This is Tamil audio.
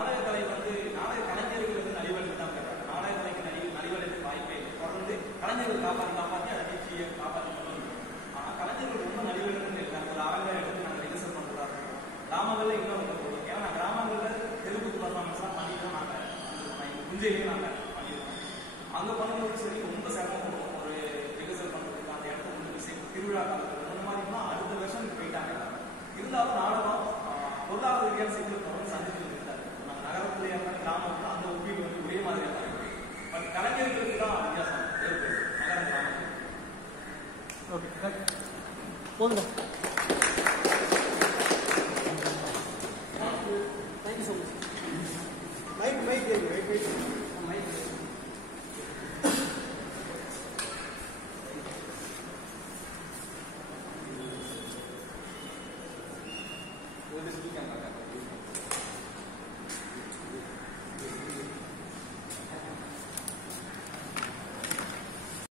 நாடக கலை வந்து நாடக கலைஞர்கள் வந்து நலிவடைந்து தான் இருக்காங்க. நாடக கலைக்கு நலிவடைந்து வாய்ப்பே இல்லை. தொடர்ந்து கலைஞர்கள் காப்பாற்றி அதை நிகழ்ச்சியை காப்பாற்றி கொண்டு வந்தோம். ஆனால் கலைஞர்கள் ரொம்ப நலிவடைந்து இருக்காங்க. ஒரு அரங்க எடுத்து நாங்கள் ரிகர்சல் பண்ணுறதா இருக்கோம். கிராமங்களில் இன்னும் போடுவோம். ஏன்னா கிராமங்களில் தெலுங்கு பர்ஃபார்மன்ஸ்லாம் பண்ணி தான் நாங்கள் எங்கள் குஞ்சையிலேயே நாங்கள் பண்ணிடுவோம். அங்கே பண்ணும்போது சரி ரொம்ப சிரமப்படுவோம். ஒரு ரிகர்சல் பண்ணுறதுக்கு அந்த இடத்த கொஞ்சம் திருவிழா காலத்தில் அந்த மாதிரிலாம் அடுத்த வருஷம் போயிட்டாங்க. இருந்தாலும் நாடகம் பொருளாதார ரீதியான சிக்கல் தொடர்ந்து சந்தித்து இருந்தாரு. நம்ம நகரத்திலேயே இருந்தாலும் கிராமத்தில் அந்த ஒப்பீடு வந்து ஒரே மாதிரியாக தான் இருக்கு. பட் கலைஞர்களுக்கு தான் வித்தியாசம் ஏற்படுது நகர கிராமத்தில். ஓகே போதுங்க.